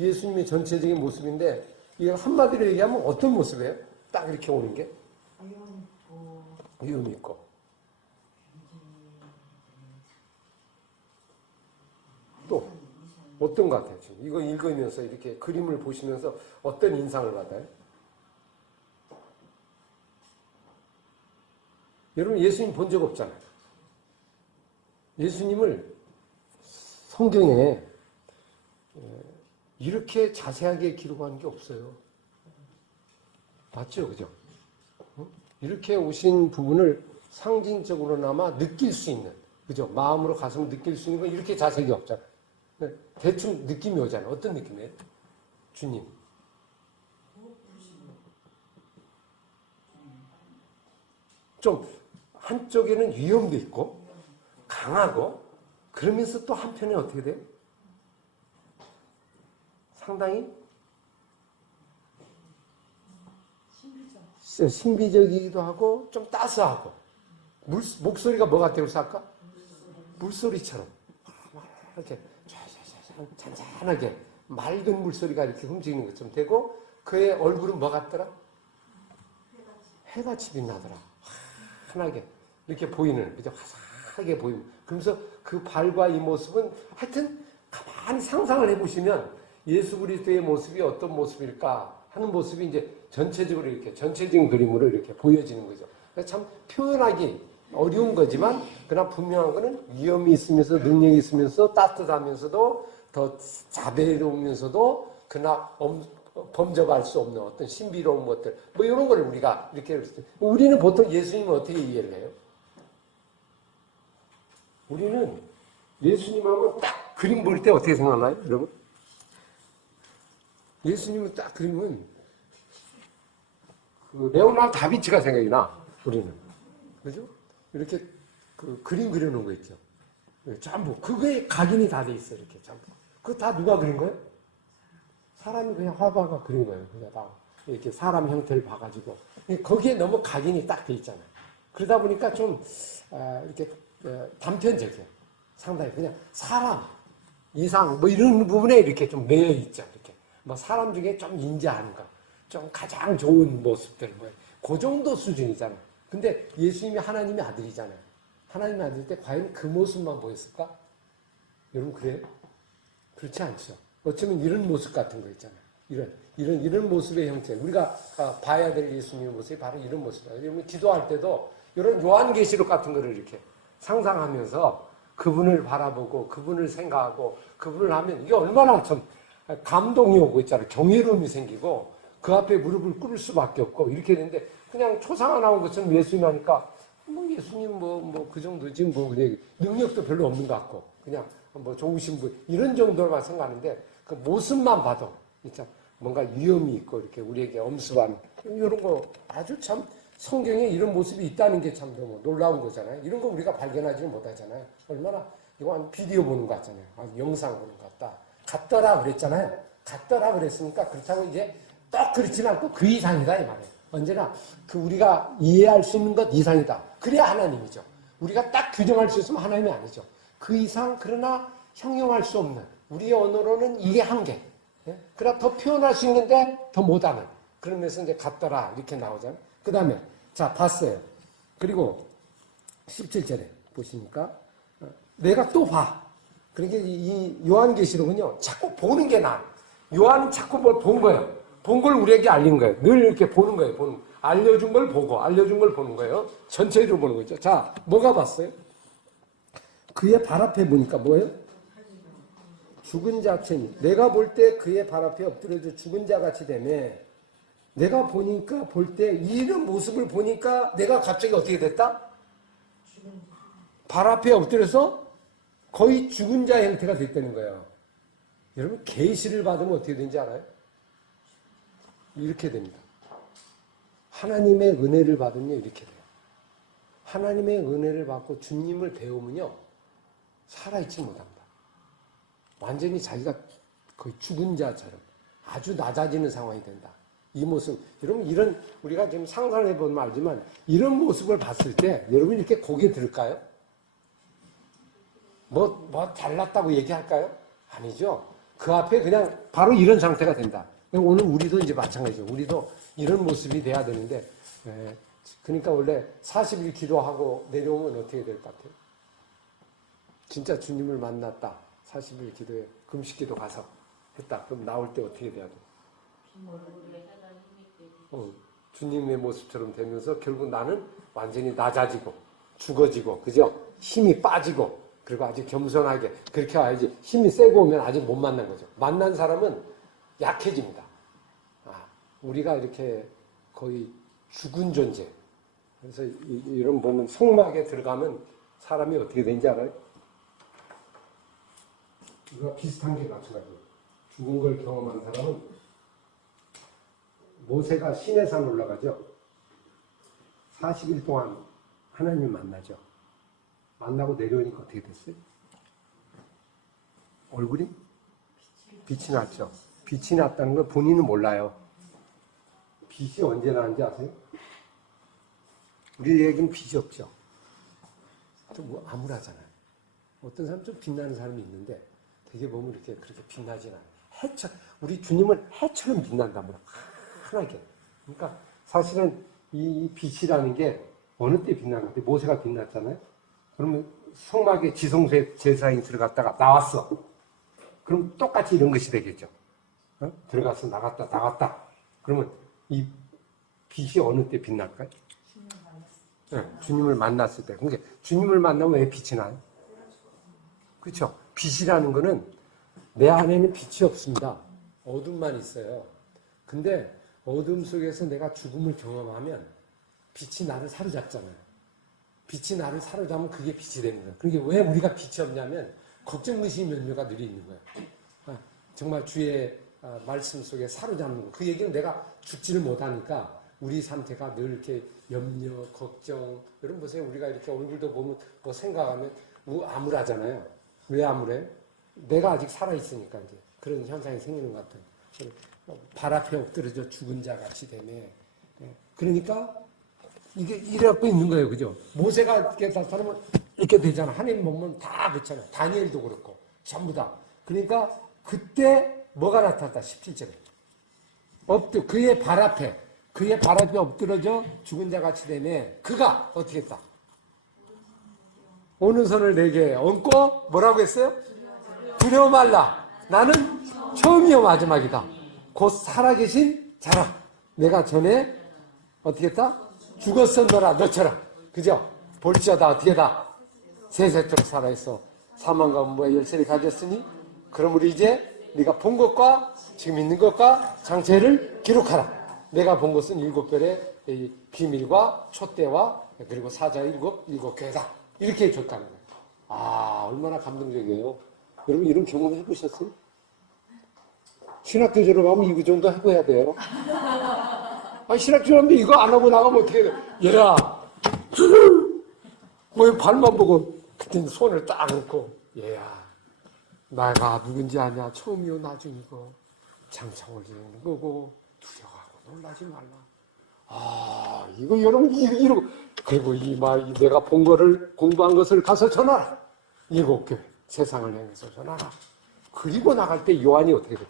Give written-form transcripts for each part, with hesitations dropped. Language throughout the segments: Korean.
예수님의 전체적인 모습인데 이걸 한마디로 얘기하면 어떤 모습이에요? 딱 이렇게 오는 게? 위험 있고. 또 어떤 것 같아요? 지금 이거 읽으면서 이렇게 그림을 보시면서 어떤 인상을 받아요? 여러분 예수님 본 적 없잖아요. 예수님을 성경에 이렇게 자세하게 기록한 게 없어요. 맞죠? 그죠? 이렇게 오신 부분을 상징적으로나마 느낄 수 있는, 그죠? 마음으로 가슴을 느낄 수 있는 건 이렇게 자세하게 없잖아요. 대충 느낌이 오잖아요. 어떤 느낌이에요? 주님. 좀 한쪽에는 위험도 있고 강하고 그러면서 또 한편에 어떻게 돼요? 상당히 신비적이기도 하고 좀 따스하고 목소리가 뭐 같아요? 아까? 물소리처럼 이렇게 잔잔하게 맑은 물소리가 이렇게 움직이는 것처럼 되고 그의 얼굴은 뭐 같더라? 해같이 빛나더라. 환하게 이렇게 보이는, 그죠? 화사하게 보이는. 그러면서 그 발과 이 모습은 하여튼 가만히 상상을 해보시면 예수 그리스도의 모습이 어떤 모습일까 하는 모습이 이제 전체적으로 이렇게 전체적인 그림으로 이렇게 보여지는 거죠. 그래서 참 표현하기 어려운 거지만 그러나 분명한 거는 위험이 있으면서 능력이 있으면서 따뜻하면서도 더 자비로우면서도 그러나 범접할 수 없는 어떤 신비로운 것들 뭐 이런 걸 우리가 이렇게 우리는 보통 예수님을 어떻게 이해를 해요? 우리는 예수님하고 딱 그림 볼 때 어떻게 생각나요, 여러분? 예수님을 딱 그리면 그 레오나르도 다빈치가 생각이 나. 우리는 그죠? 이렇게 그 그림 그려놓은 거 있죠. 전부 그거에 각인이 다 돼 있어 이렇게 전부. 그거 다 누가 그린 거예요? 사람이 그냥 화가가 그린 거예요. 그냥 다 이렇게 사람 형태를 봐가지고 거기에 너무 각인이 딱 돼 있잖아요. 그러다 보니까 좀 이렇게 단편적이에요. 상당히 그냥 사람 이상 뭐 이런 부분에 이렇게 좀 매여 있죠. 이렇게 뭐 사람 중에 좀 인자한 거, 좀 가장 좋은 모습들 뭐 그 정도 수준이잖아요. 근데 예수님이 하나님의 아들이잖아요. 하나님의 아들 때 과연 그 모습만 보였을까? 여러분 그래요? 그렇지 않죠. 어쩌면 이런 모습 같은 거 있잖아요. 이런 모습의 형태. 우리가 봐야 될 예수님의 모습이 바로 이런 모습이에요. 여러분 기도할 때도 이런 요한계시록 같은 거를 이렇게 상상하면서 그분을 바라보고 그분을 생각하고 그분을 하면 이게 얼마나 참 감동이 오고 있잖아요. 경외로움이 생기고 그 앞에 무릎을 꿇을 수밖에 없고 이렇게 되는데 그냥 초상화 나온 것처럼 예수님 하니까 뭐 예수님 뭐 그 정도지 뭐 그냥 능력도 별로 없는 것 같고 그냥 뭐 좋으신 분 이런 정도로만 생각하는데 그 모습만 봐도 진짜 뭔가 위험이 있고 이렇게 우리에게 엄습하는 이런 거 아주 참 성경에 이런 모습이 있다는 게 참 너무 놀라운 거잖아요. 이런 거 우리가 발견하지는 못하잖아요. 얼마나 이거 한 비디오 보는 것 같잖아요. 영상 보는 것 같다. 같더라 그랬잖아요. 같더라 그랬으니까 그렇다고 이제 딱 그렇지는 않고 그 이상이다 이 말이에요. 언제나 그 우리가 이해할 수 있는 것 이상이다. 그래야 하나님이죠. 우리가 딱 규정할 수 있으면 하나님이 아니죠. 그 이상 그러나 형용할 수 없는 우리의 언어로는 이게 한계. 그러나 더 표현할 수 있는데 더 못하는 그러면서 이제 같더라 이렇게 나오잖아요. 그 다음에 자 봤어요. 그리고 17절에 보시니까 내가 또 봐. 그러니까 이 요한계시록은요 자꾸 보는 게 나아. 요한은 자꾸 뭘 본 거예요. 본 걸 우리에게 알린 거예요. 늘 이렇게 보는 거예요. 알려준 걸 보고 알려준 걸 보는 거예요. 전체적으로 보는 거죠. 자 뭐가 봤어요? 그의 발 앞에 보니까 뭐예요? 죽은 자체니 내가 볼 때 그의 발 앞에 엎드려져 죽은 자같이 되며 내가 보니까 볼 때 이런 모습을 보니까 내가 갑자기 어떻게 됐다? 발 앞에 엎드려서 거의 죽은 자 형태가 됐다는 거예요. 여러분 계시를 받으면 어떻게 되는지 알아요? 이렇게 됩니다. 하나님의 은혜를 받으면 이렇게 돼요. 하나님의 은혜를 받고 주님을 배우면요 살아있지 못합니다. 완전히 자기가 거의 죽은 자처럼 아주 낮아지는 상황이 된다. 이 모습, 여러분 이런 우리가 지금 상상을 해보면 알지만 이런 모습을 봤을 때 여러분 이렇게 고개 들까요? 뭐 잘났다고 얘기할까요? 아니죠. 그 앞에 그냥 바로 이런 상태가 된다. 오늘 우리도 이제 마찬가지죠. 우리도 이런 모습이 돼야 되는데, 그러니까 원래 40일 기도하고 내려오면 어떻게 될 것 같아요? 진짜 주님을 만났다. 40일 기도에 금식 기도 가서 했다. 그럼 나올 때 어떻게 돼야 돼? 주님의 모습처럼 되면서 결국 나는 완전히 낮아지고 죽어지고, 그죠? 힘이 빠지고, 그리고 아주 겸손하게 그렇게 와야지. 힘이 세고 오면 아직 못 만난 거죠. 만난 사람은 약해집니다. 우리가 이렇게 거의 죽은 존재. 그래서 이런 보면 성막에 들어가면 사람이 어떻게 되는지 알아요? 이거 비슷한 게 마찬가지예요. 죽은 걸 경험한 사람은 모세가 시내산 올라가죠. 40일 동안 하나님 만나죠. 만나고 내려오니까 어떻게 됐어요? 얼굴이? 빛이 났죠. 빛이 났다는 걸 본인은 몰라요. 빛이 언제 나는지 아세요? 우리에게는 빛이 없죠. 좀 암울하잖아요. 어떤 사람 좀 빛나는 사람이 있는데 되게 보면 이렇게 그렇게 빛나진 않아요. 우리 주님은 해처럼 빛난단 말이에요. 환하게. 그러니까 사실은 이 빛이라는 게 어느 때 빛나는 것 같아요? 모세가 빛났잖아요. 그러면 성막에 지성소에 제사장이 들어갔다가 나왔어. 그럼 똑같이 이런 것이 되겠죠. 들어가서 나갔다. 그러면 이 빛이 어느 때 빛날까요? 주님을 만났을 때. 그러니까 주님을 만나면 왜 빛이 나요? 그렇죠. 빛이라는 거는 내 안에는 빛이 없습니다. 어둠만 있어요. 근데 어둠 속에서 내가 죽음을 경험하면 빛이 나를 사로잡잖아요. 빛이 나를 사로잡으면 그게 빛이 되는 거예요. 그러니까 왜 우리가 빛이 없냐면 걱정, 의심, 염려가 늘 있는 거예요. 정말 주의 말씀 속에 사로잡는 거. 그 얘기는 내가 죽지를 못하니까 우리 상태가 늘 이렇게 염려, 걱정. 여러분 보세요. 우리가 이렇게 얼굴도 보면 뭐 생각하면 암울하잖아요. 왜 암울해요? 내가 아직 살아있으니까 이제 그런 현상이 생기는 것 같아요. 발 앞에 엎드려져 죽은 자 같이 되네. 그러니까 이게 이래갖고 있는 거예요. 그죠? 모세가 이렇게 나타나면 이렇게 되잖아. 하나님 보면 다 그렇잖아요. 다니엘도 그렇고 전부 다. 그러니까 그때 뭐가 나타났다. 17절에. 그의 발 앞에 엎드러져 죽은 자 같이 되네. 그가 어떻게 했다? 오른손을 내게 얹고 뭐라고 했어요? 두려워 말라. 나는 처음이요 마지막이다. 곧 살아계신 자라. 내가 전에 어떻게 했다? 죽었었노라 너처럼. 그죠? 볼지어다 어떻게 다 세세토록 살아있어. 사망과 무의 열쇠를 가졌으니 그러므로 이제 네가 본 것과 지금 있는 것과 장체를 기록하라. 내가 본 것은 7별의 비밀과 촛대와 그리고 사자의 일곱 교회다. 이렇게 줬다는 거예요. 얼마나 감동적이에요. 여러분 이런 경험 해보셨어요? 신학교 졸업하면 이거 정도 해봐야 돼요. 신학교 졸업하는데 이거 안 하고 나가면 어떻게 돼? 얘라 왜 발만 보고 그때 손을 딱 놓고 얘야 내가 누군지 아냐? 처음이요 나중이고 장차 올리는 거고 두려워하고 놀라지 말라. 이거 여러분 이러고 그리고 내가 본 거를 공부한 것을 가서 전하라. 7교회 세상을 향해서 전하라. 그리고 나갈 때 요한이 어떻게 돼?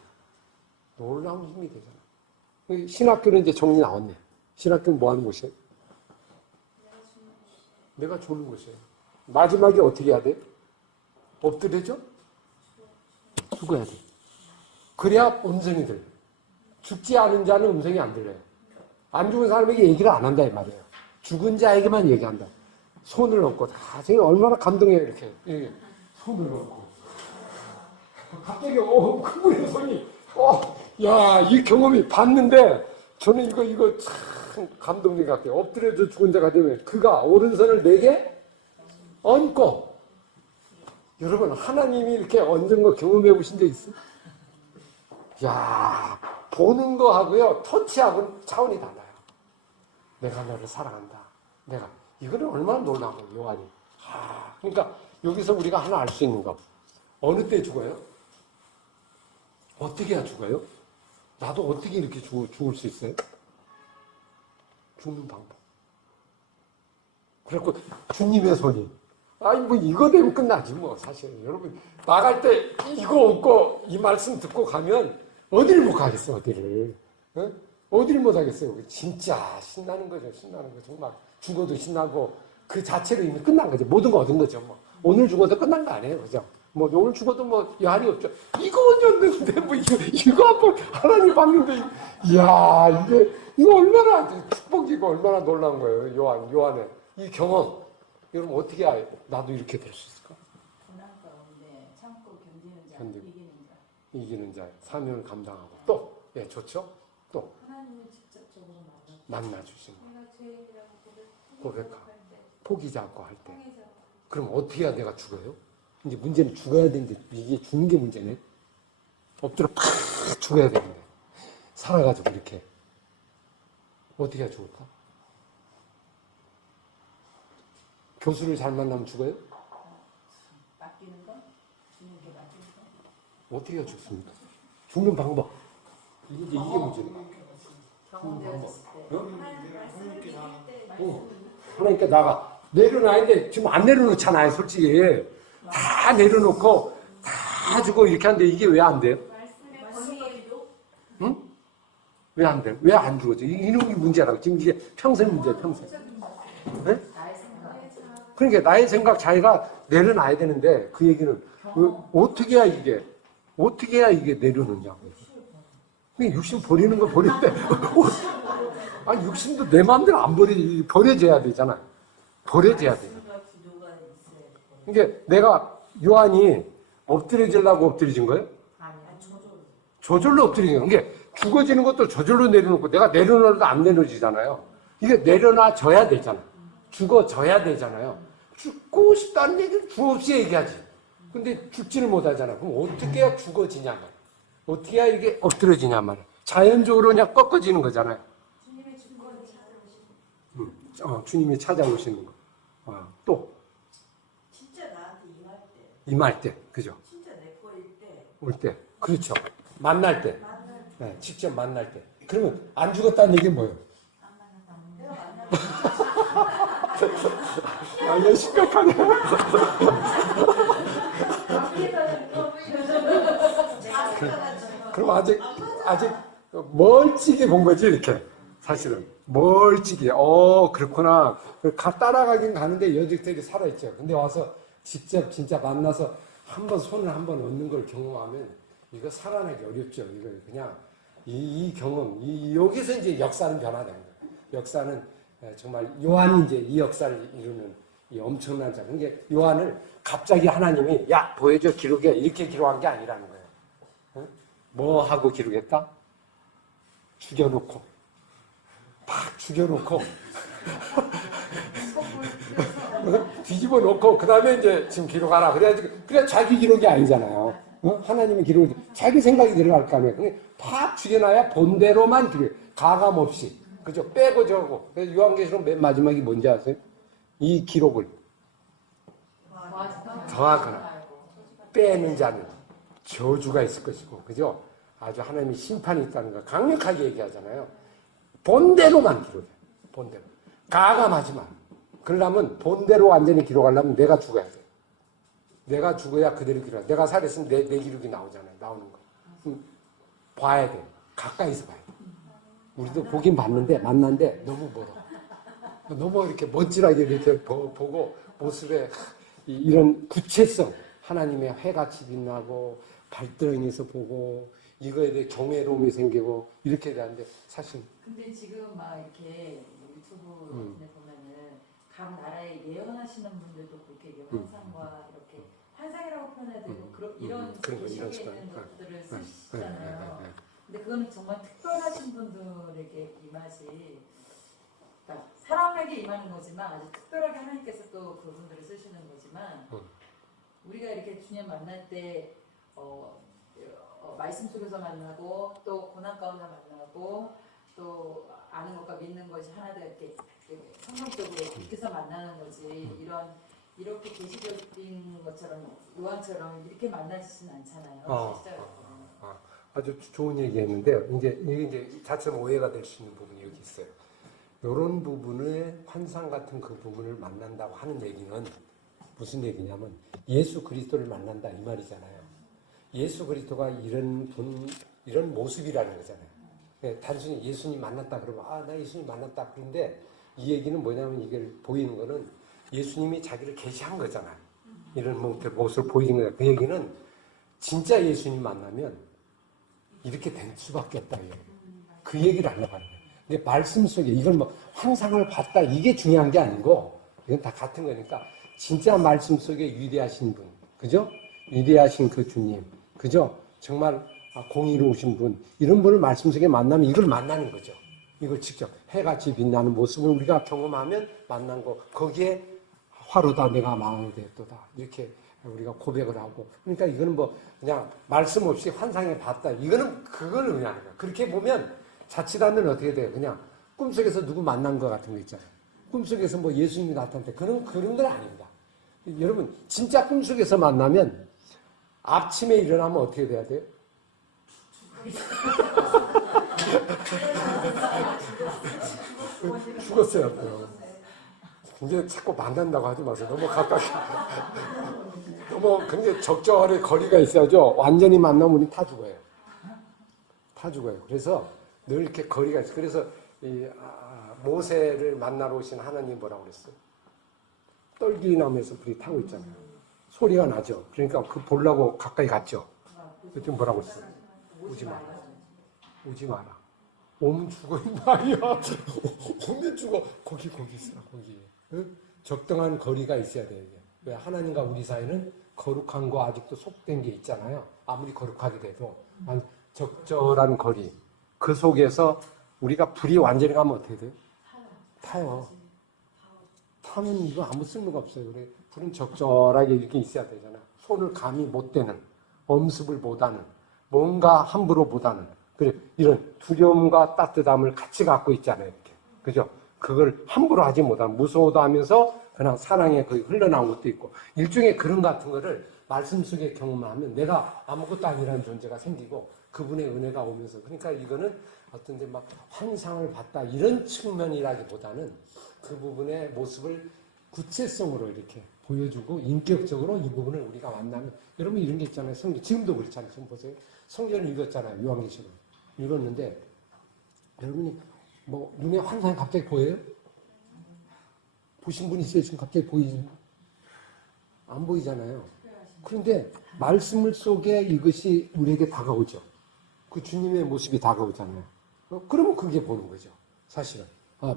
놀라운 힘이 되잖아. 신학교는 이제 정리 나왔네. 신학교는 뭐 하는 곳이에요? 내가 주는 곳이에요. 마지막에 어떻게 해야 돼? 엎드려져? 죽어야 돼. 그래야 음성이 들려. 죽지 않은 자는 음성이 안 들려요. 안 죽은 사람에게 얘기를 안 한다 이 말이에요. 죽은 자에게만 얘기한다. 손을 얹고 제가 얼마나 감동해요 이렇게. 손을 얹고 갑자기 그분의 손이 이 경험이 봤는데 저는 이거 참 감동적인 것 같아요. 엎드려져 죽은 자가 되면 그가 오른손을 내게 얹고. 여러분 하나님이 이렇게 얹은 거 경험해 보신 적 있어요? 보는 거하고요 터치하고는 차원이 달라요. 내가 너를 사랑한다. 이거는 얼마나 놀라워 요한이. 그러니까 여기서 우리가 하나 알 수 있는 거. 어느 때 죽어요? 어떻게 해야 죽어요? 나도 어떻게 이렇게 죽을 수 있어요? 죽는 방법. 그래갖고 주님의 손이 아니 뭐 이거 되면 끝나지 뭐 사실. 여러분 나갈 때 이거 없고 이 말씀 듣고 가면 어디를 못 가겠어 어디를. 어? 어디를 못 하겠어요. 진짜 신나는 거죠. 신나는 거. 정말 죽어도 신나고 그 자체로 이미 끝난 거죠. 모든 거 얻은 거죠. 뭐. 오늘 죽어도 끝난 거 아니에요. 그죠? 뭐 오늘 죽어도 뭐 여한이 없죠. 이거 얻었는데 뭐 이거 한번 하나님 봤는데 이야 이거 얼마나 축복이고 얼마나 놀라운 거예요. 요한의 이 경험. 여러분 어떻게 나도 이렇게 될 수 있을까? 고난 가운데 참고 견디는 자, 견디고. 이기는 자. 사명을 감당하고 또 예 좋죠. 또 하나님을 직접적으로 만나주시는 거. 내가 죄인이라고 고백하고. 할 때, 포기지 않고 할 때. 통해서 그럼 어떻게 해야 내가 죽어요? 이제 문제는 죽어야 되는데 이게 죽는 게 문제네. 엎드려 팍 죽어야 되는데 살아가지고 이렇게 어떻게 해야 죽을까? 교수를 잘 만나면 죽어요? 맡기는 거, 주님께 맡기는 거. 어떻게 해야 죽습니까? 죽는 방법. 이게 문제네. 경험되었을 때, 어? 말씀을 믿을 때, 그러니까 나가 내려놔야돼. 지금 안 내려놓잖아요, 솔직히. 다 내려놓고 다 주고 이렇게 하는데 이게 왜 안 돼요? 말씀의 권위에도 응? 왜 안 돼요? 왜 안 죽어져? 이런 게 문제라고. 지금 이게 평생 문제예요, 평생. 네? 나의 생각, 그러니까 나의 생각 자기가 내려놔야 되는데 그 얘기는 어떻게 해야 이게 내려놓냐고. 그냥 육신 버리는 거 버리는데 아니 육신도 내 마음대로 안 버려져야 되잖아. 버려져야 돼. 그러니까 내가 요한이 엎드려지려고 엎드려진 거예요? 아니야, 저절로. 저절로 엎드리는 거예요. 그러니까 죽어지는 것도 저절로 내려놓고 내가 내려놓아도 안 내려지잖아요. 이게 내려놔져야 되잖아. 죽어져야 되잖아요. 죽고 싶다는 얘기를 주없이 얘기하지. 근데 죽지를 못하잖아. 그럼 어떻게 해야 죽어지냐 말이야. 어떻게 해야 이게 엎드려지냐 말이야. 자연적으로 그냥 꺾어지는 거잖아요. 주님의 증거를 찾아오시고. 주님이 찾아오시는 거. 또 진짜 나한테 임할 때, 그죠? 진짜 내 거일 때, 올 때, 그렇죠. 만날 때, 만날 때, 네, 직접 만날 때. 그러면 안 죽었다는 얘기는 뭐예요? 안 만나다. 내가 만날 이거 심각하네. 그럼 아직 멀찍이 본 거지, 이렇게. 사실은. 멀찍이. 그렇구나. 따라가긴 가는데 여직들이 살아있죠. 근데 와서 직접 진짜 만나서 손을 한 번 얻는 걸 경험하면 이거 살아나기 어렵죠. 이거 그냥 이 경험, 여기서 이제 역사는 변화되는 거예요. 역사는 정말 요한이 이제 이 역사를 이루는 이 엄청난 자. 그러니까 요한을 갑자기 하나님이 야, 보여줘, 기록해. 이렇게 기록한 게 아니라는 거예요. 뭐 하고 기록했다? 죽여놓고. 팍 죽여놓고. 뒤집어 놓고, 그 다음에 이제 지금 기록하라. 그래야 자기 기록이 아니잖아요. 하나님의 기록이, 자기 생각이 들어갈 거 아니에요. 팍 죽여놔야 본대로만 기록해. 가감 없이. 그죠? 빼고 저고. 그래서 요한계시록 맨 마지막이 뭔지 아세요? 이 기록을 더하거나 빼는 자는 저주가 있을 것이고, 그죠? 아주 하나님의 심판이 있다는 걸 강력하게 얘기하잖아요. 본대로만 기록해. 본대로. 가감하지 마. 그러려면 본대로 완전히 기록하려면 내가 죽어야 돼. 내가 죽어야 그대로 기록해. 내가 살았으면 내 기록이 나오잖아요. 나오는 거. 봐야 돼. 가까이서 봐야 돼. 우리도 보긴 봤는데, 만났는데 너무 멀어. 너무 이렇게 멋지하게 이렇게 보고, 모습에 이런 구체성, 하나님의 해같이 빛나고, 발등에서 보고, 이거에 대해 경외로움이 생기고, 이렇게 되는데, 사실. 근데 지금 막 이렇게 유튜브 같은 데 보면은 각 나라에 예언하시는 분들도 그렇게 환상과 이렇게 환상이라고 표현해도 되고 이런 계시에 있는 것들을 쓰시잖아요. 근데 그거는 정말 특별하신 분들에게 임하지, 그러니까 사람에게 임하는 거지만 아주 특별하게 하나님께서 또 그분들을 쓰시는 거지만 우리가 이렇게 주님 만날 때 말씀 속에서 만나고 또 고난 가운데 만나고 또 아는 것과 믿는 것이 하나 되어 이렇게 성경적으로 이렇게서 만나는 거지, 이렇게 계시적인 것처럼 요한처럼 이렇게 만나지진 않잖아요. 아주 좋은 얘기했는데 이게 자칫 오해가 될 수 있는 부분이 여기 있어요. 이런 부분을 환상 같은 그 부분을 만난다고 하는 얘기는 무슨 얘기냐면 예수 그리스도를 만난다 이 말이잖아요. 예수 그리스도가 이런 분, 이런 모습이라는 거잖아요. 단순히 예수님 만났다 그러면 나 예수님 만났다 그런데 이 얘기는 뭐냐면 이걸 보이는 거는 예수님이 자기를 계시한 거잖아요. 이런 모습을 보이는 거예요. 그 얘기는 진짜 예수님 만나면 이렇게 될 수밖에 없다. 그 얘기를 하려고 하는 거예요. 근데 말씀 속에 이걸 뭐 환상을 봤다 이게 중요한 게 아니고 이건 다 같은 거니까 진짜 말씀 속에 위대하신 분, 그죠? 위대하신 그 주님, 그죠? 정말 공의로우신 분, 이런 분을 말씀 속에 만나면 이걸 만나는 거죠. 이걸 직접 해같이 빛나는 모습을 우리가 경험하면 만난 거, 거기에 화로다 내가 망하게 되었도다. 이렇게 우리가 고백을 하고. 그러니까 이거는 뭐 그냥 말씀 없이 환상에 봤다. 이거는 그걸 의미하는 거야. 그렇게 보면 자칫하면 어떻게 돼요? 그냥 꿈속에서 누구 만난 것 같은 거 있잖아요. 꿈속에서 뭐 예수님이 나타났대. 그런 건 아닙니다. 여러분, 진짜 꿈속에서 만나면 아침에 일어나면 어떻게 돼야 돼요? 죽었어요. 근데 자꾸 만난다고 하지 마세요. 너무 가까이. 너무 굉장히 적절히 거리가 있어야죠. 완전히 만나면 우리 다 죽어요. 다 죽어요. 그래서 늘 이렇게 거리가 있어요. 그래서 모세를 만나러 오신 하나님이 뭐라고 그랬어요? 떨기나무에서 불이 타고 있잖아요. 소리가 나죠. 그러니까 그 보려고 가까이 갔죠. 그때 뭐라고 했어요? 오지 마라. 오지 마라. 오면 죽어 이 말이야. 오면 죽어. 거기 있으라 거기. 응? 적당한 거리가 있어야 돼요. 왜 하나님과 우리 사이는 거룩한 거 아직도 속된 게 있잖아요. 아무리 거룩하게 돼도 한 적절한 거리. 그 속에서 우리가 불이 완전히 가면 어떻게 돼요? 타요. 타면 이거 아무 쓸모가 없어요. 그래 불은 적절하게 이렇게 있어야 되잖아요. 손을 감히 못 대는, 엄습을 못하는, 뭔가 함부로 못하는. 그래 이런 두려움과 따뜻함을 같이 갖고 있잖아요. 이렇게 그죠? 그걸 함부로 하지 못하는, 무서워도 하면서 그냥 사랑에 거의 흘러나온 것도 있고 일종의 그런 같은 거를 말씀 속에 경험하면 내가 아무것도 아니라는 존재가 생기고 그분의 은혜가 오면서 그러니까 이거는 어떤데 막 환상을 봤다 이런 측면이라기보다는 그 부분의 모습을 구체성으로 이렇게 보여주고 인격적으로 이 부분을 우리가 만나면 여러분 이런 게 있잖아요. 성경 지금도 그렇잖아요. 지금 보세요. 성경을 읽었잖아요. 요한계시록 읽었는데 여러분이 뭐 눈에 환상이 갑자기 보여요? 보신 분 있어요? 지금 갑자기 보이지? 안 보이잖아요. 그런데 말씀 속에 이것이 우리에게 다가오죠. 그 주님의 모습이 다가오잖아요. 그러면 그게 보는 거죠. 사실은.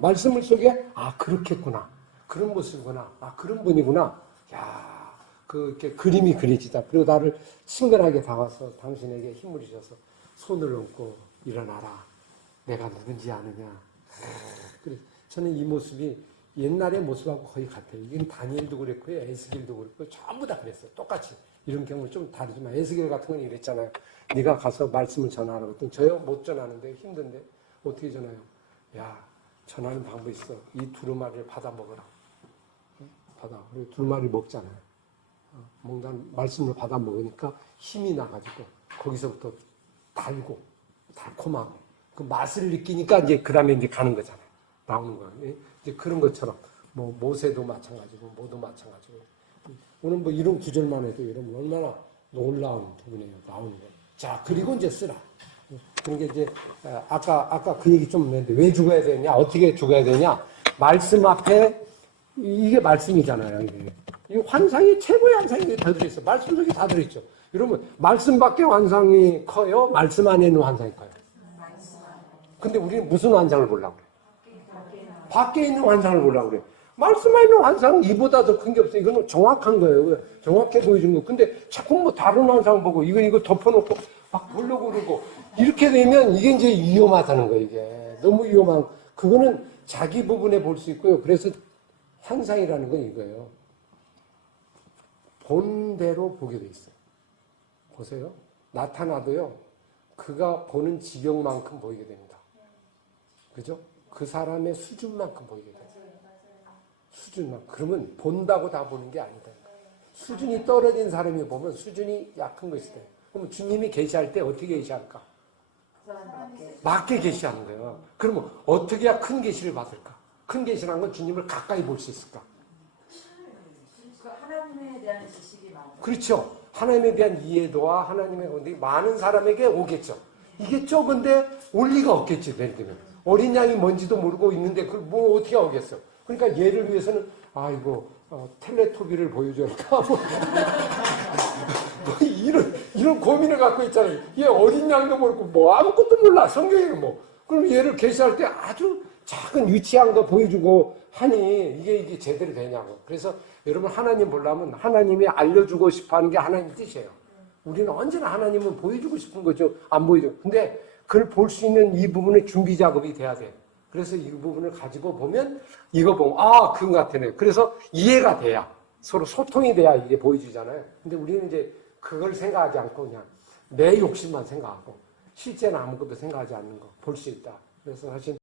말씀 속에 그렇겠구나. 그런 모습이구나. 그런 분이구나. 야, 이렇게 그림이 그려지다. 그리고 나를 친근하게 다가와서 당신에게 힘을 주셔서 손을 얹고 일어나라. 내가 누군지 아느냐. 그래. 저는 이 모습이 옛날의 모습하고 거의 같아요. 이건 다니엘도 그랬고요. 에스겔도 그랬고 전부 다 그랬어요. 똑같이. 이런 경우는 좀 다르지만 에스겔 같은 건 이랬잖아요. 네가 가서 말씀을 전하라고 했더니 저요 못 전하는데 힘든데 어떻게 전해요? 야, 전하는 방법이 있어. 이 두루마리를 받아 먹어라. 받아. 그리고 두루마리 먹잖아요. 먹는 말씀을 받아 먹으니까 힘이 나가지고 거기서부터 달고 달콤하고 그 맛을 느끼니까 이제 그 다음에 이제 가는 거잖아요. 나오는 거예요. 이제 그런 것처럼 뭐 모세도 마찬가지고 모두 마찬가지고 오늘 뭐 이런 구절만 해도 여러분 얼마나 놀라운 부분이에요. 나오는 거예요. 자 그리고 이제 쓰라. 그런 게 이제 아까 그 얘기 좀 했는데 왜 죽어야 되냐 어떻게 죽어야 되냐 말씀 앞에 이게 말씀이잖아요. 이 환상이 최고의 환상이 다 들어있어. 말씀 속에 다 들어있죠. 여러분 말씀 밖에 환상이 커요? 말씀 안에 있는 환상이 커요? 근데 우리는 무슨 환상을 보려고 그래? 밖에 있는 환상을 보려고 그래. 말씀 안에 있는 환상은 이보다 더 큰 게 없어요. 이거는 정확한 거예요. 정확해 보여준 거. 근데 자꾸 뭐 다른 환상 보고 이거 덮어놓고 막 보려고 그러고 이렇게 되면 이게 이제 위험하다는 거예요. 이게 너무 위험한. 그거는 자기 부분에 볼 수 있고요. 그래서 환상이라는 건 이거예요. 본대로 보게 돼 있어요. 보세요. 나타나도요. 그가 보는 지경만큼 보이게 됩니다. 그죠? 그 사람의 수준만큼 보이게 돼요. 수준만. 그러면 본다고 다 보는 게 아니다. 수준이 떨어진 사람이 보면 수준이 약한 것이 돼요. 그럼 주님이 계시할 때 어떻게 계시할까? 맞게 계시하는 거예요. 그러면 어떻게 해야 큰 계시를 받을까? 큰 계시라는 건 주님을 가까이 볼 수 있을까? 하나님의 대한 지식이 많아요. 그렇죠. 하나님에 대한 이해도와 하나님의 건데 많은 사람에게 오겠죠. 이게 적은데 올 리가 없겠지. 예를 들면 어린 양이 뭔지도 모르고 있는데 그걸 뭐 어떻게 오겠어. 그러니까 얘를 위해서는 이거 텔레토비를 보여줄까 뭐 이런 고민을 갖고 있잖아요. 얘 어린 양도 모르고 뭐 아무것도 몰라. 성경에는 뭐. 그럼 얘를 계시할 때 아주 작은 유치한 거 보여주고 하니 이게 제대로 되냐고. 그래서 여러분 하나님 보려면 하나님이 알려주고 싶어 하는 게 하나님 뜻이에요. 우리는 언제나 하나님은 보여주고 싶은 거죠. 안 보여줘. 근데 그걸 볼 수 있는 이 부분의 준비 작업이 돼야 돼. 그래서 이 부분을 가지고 보면 이거 보면 그거 같네. 그래서 이해가 돼야 서로 소통이 돼야 이게 보여주잖아요. 근데 우리는 이제 그걸 생각하지 않고 그냥 내 욕심만 생각하고 실제는 아무것도 생각하지 않는 거 볼 수 있다. 그래서 사실